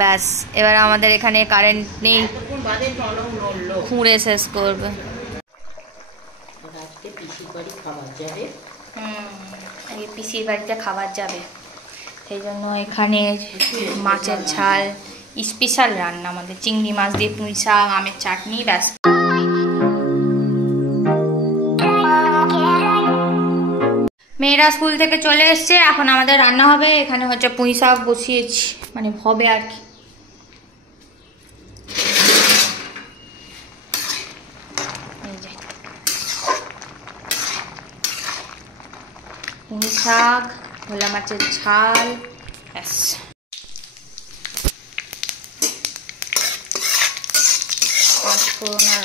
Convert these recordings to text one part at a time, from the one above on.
ব্যাস এবার আমাদের এখানে কারেন্ট নেই, খুঁড়ে শেষ করবে। পিসির বাড়িতে খাবার যাবে, সেই জন্য এখানে মাছের ঝাল স্পেশাল রান্না আমাদের, চিংড়ি মাছ দিয়ে পুঁই শাক, আমের চাটনি, ব্যাস। মেয়েরা স্কুল থেকে চলে এসছে, এখন আমাদের রান্না হবে। এখানে হচ্ছে পুঁই শাক বসিয়েছি, মানে হবে আর কি। পুঁই শাক, ভোলা মাছের ঝাল, ব্যাস।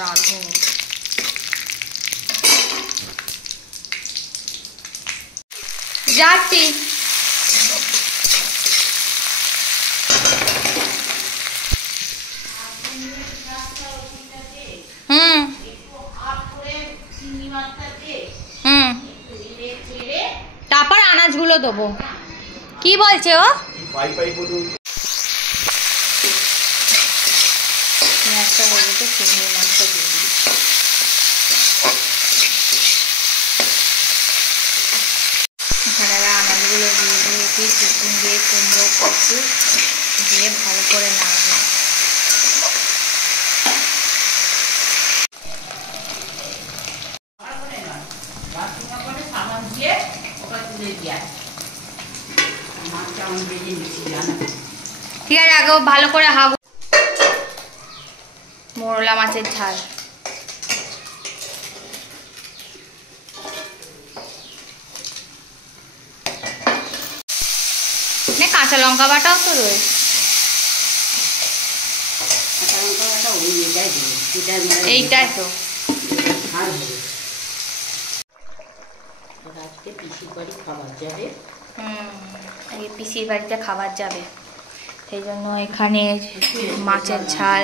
রাঁধুন যাচ্ছি। তারপর আনাজগুলো দেবো। কি বলছে ও? চিংড়ি মাছটা দিয়ে দিই। এখানে আনাজগুলো দিয়ে দিয়েছি, চিকেন দিয়ে, কুমড়ো, কচু দিয়ে ভালো করে নাড়বো। ঠিক আছে, আগেও ভালো করে হাগু। মোরলা মাছের ঝাল, কাঁচা লঙ্কা বাটাও তো রয়েছে। এইটাই তো পিসির বাড়িতে খাবার যাবে, সেই জন্য এখানে মাছের ঝাল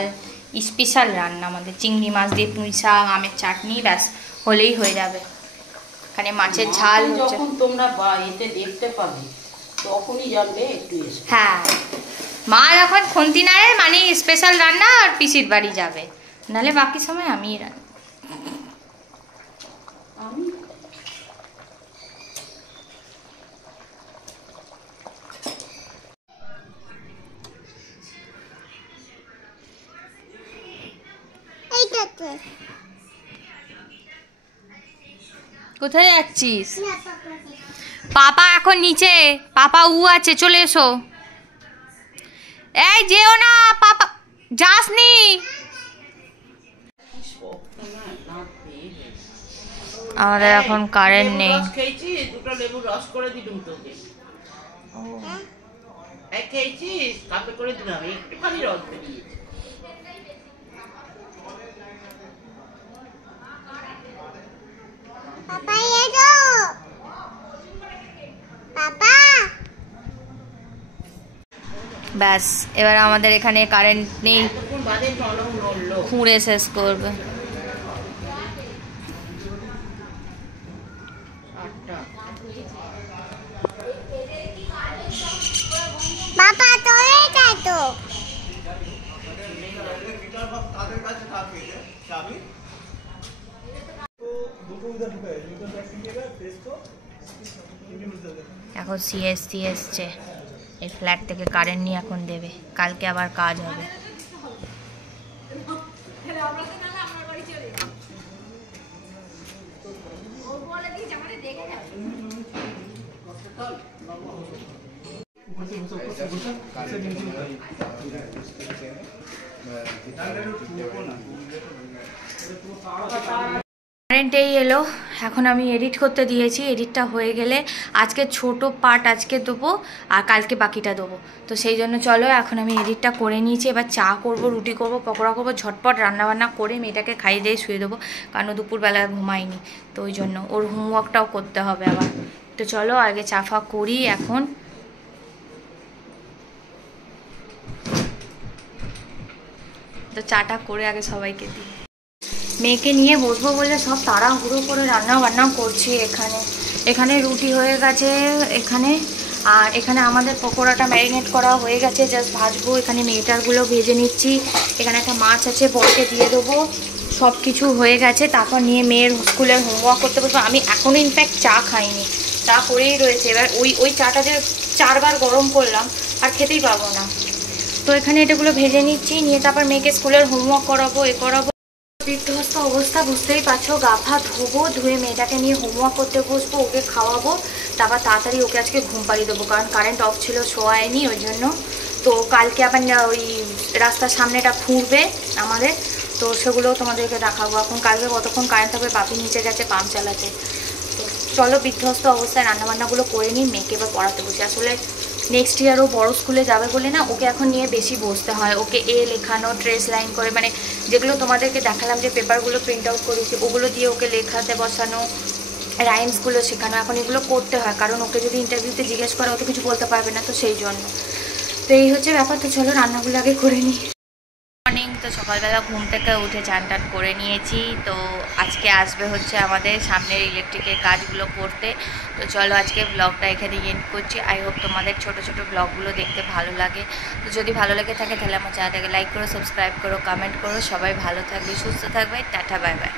স্পেশাল রান্না আমাদের, চিংড়ি মাছ দিয়ে পুঁই শাক, আমের চাটনি, ব্যাস হলেই হয়ে যাবে। এখানে মাছের ঝাল যখন তোমরা এতে দেখতে পাবে তখনই জানবে একটু এসে। হ্যাঁ, মা যখন খুন্তি নাড়ে মানে স্পেশাল রান্না, আর পিসির বাড়ি যাবে, নাহলে বাকি সময় আমিই রান্না। কোথায় যাচ্ছিস? পাপা এখন নিচে, পাপা আছে, চলে এসো। এই যেও না পাপা, যাসনি। আমাদের এখন কারেন্ট নেই। দুটো লেবু রস করে দিলুম তোকে। খেয়েছিস? কাপে করে দিলাম, একটুখানি রস বেরিয়েছে। ব্যাস এবার আমাদের এখানে কারেন্ট নেই, খুঁড়ে শেষ করবে। এখন সিএসসি এসছে, এই ফ্ল্যাট থেকে কারেন্ট নিয়ে এখন দেবে, কালকে আবার কাজ হবে। কারেন্টেই এলো, এখন আমি এডিট করতে দিয়েছি, এডিটটা হয়ে গেলে আজকে ছোট পার্ট আজকে দেবো আর কালকে বাকিটা দেবো। তো সেই জন্য চলো এখন আমি এডিটটা করে নিয়েছি, এবার চা করব, রুটি করব, পকোড়া করব, ঝটপট রান্নাবান্না করে মেয়েটাকে খাইয়ে দিয়ে শুয়ে দেবো, কারণ দুপুরবেলা ঘুমাইনি, তো ওই জন্য ওর হোমওয়ার্কটাও করতে হবে আবার। তো চলো আগে চা ফা করি এখন। তো চাটা করে আগে সবাইকে দিই। মেয়েকে নিয়ে বসবো বলে সব তাড়াহুড়ো করে রান্না বান্না করছি। এখানে রুটি হয়ে গেছে, এখানে আর এখানে আমাদের পকোড়াটা ম্যারিনেট করা হয়ে গেছে, জাস্ট ভাজবো। এখানে মেয়েটারগুলো ভেজে নিচ্ছি। এখানে একটা মাছ আছে, বরকে দিয়ে দেবো। সব কিছু হয়ে গেছে, তারপর নিয়ে মেয়ের স্কুলের হোমওয়ার্ক করতে বসবো। আমি এখনও ইনফ্যাক্ট চা খাইনি, চা করেই রয়েছে। এবার ওই চাটা যে 4 বার গরম করলাম আর খেতেই পারবো না। তো এখানে এটাগুলো ভেজে নিচ্ছি, নিয়ে তারপর মেয়েকে স্কুলের হোমওয়ার্ক করাবো, করাবো। বিধ্বস্ত অবস্থা বুঝতেই পারছো। গা পা ধোবো, ধুয়ে মেয়েটাকে নিয়ে হোমওয়ার্ক করতে বসবো, ওকে খাওয়াবো, তারপর তাড়াতাড়ি ওকে আজকে ঘুম পাড়িয়ে দেবো, কারণ কারেন্ট অফ ছিল, শোয়ায়নি ওই জন্য। তো কালকে আবার ওই রাস্তার সামনেটা খুঁড়বে আমাদের, তো সেগুলোও তোমাদেরকে দেখাবো। এখন কালকে কতক্ষণ কারেন্ট থাকবে, বাপি নিচে গেছে পাম্প চালাতে। তো চলো বিধ্বস্ত অবস্থায় রান্নাবান্নাগুলো করে নিই, মেয়েকে এবার পড়াতে বসে। আসলে নেক্সট ইয়ারও বড় স্কুলে যাবে বলে না, ওকে এখন নিয়ে বেশি বসতে হয়। ওকে লেখানো, ট্রেস লাইন করে, মানে যেগুলো তোমাদেরকে দেখালাম যে পেপারগুলো প্রিন্ট আউট করেছি, ওগুলো দিয়ে ওকে লেখাতে বসানো, রাইমসগুলো শেখানো, এখন এগুলো করতে হয়, কারণ ওকে যদি ইন্টারভিউতে জিজ্ঞেস করে ও তো কিছু বলতে পারবে না, তো সেই জন্য। তো এই হচ্ছে ব্যাপার। তো চলো রান্নাগুলো আগে করে নিই। মর্নিং। তো সকালবেলা ঘুম থেকে উঠে চান টান করে নিয়েছি। তো আজকে আসবে হচ্ছে আমাদের সামনের ইলেকট্রিকের কাজগুলো করতে। তো চলো আজকে ব্লগটা এখানে এন্ড করছি। আই হোপ তোমাদের ছোট ছোট ব্লগগুলো দেখতে ভালো লাগে। তো যদি ভালো লেগে থাকে তাহলে আমার চ্যানেলটাকে লাইক করো, সাবস্ক্রাইব করো, কমেন্ট করো। সবাই ভালো থাকবে, সুস্থ থাকবে। Tata, bye bye.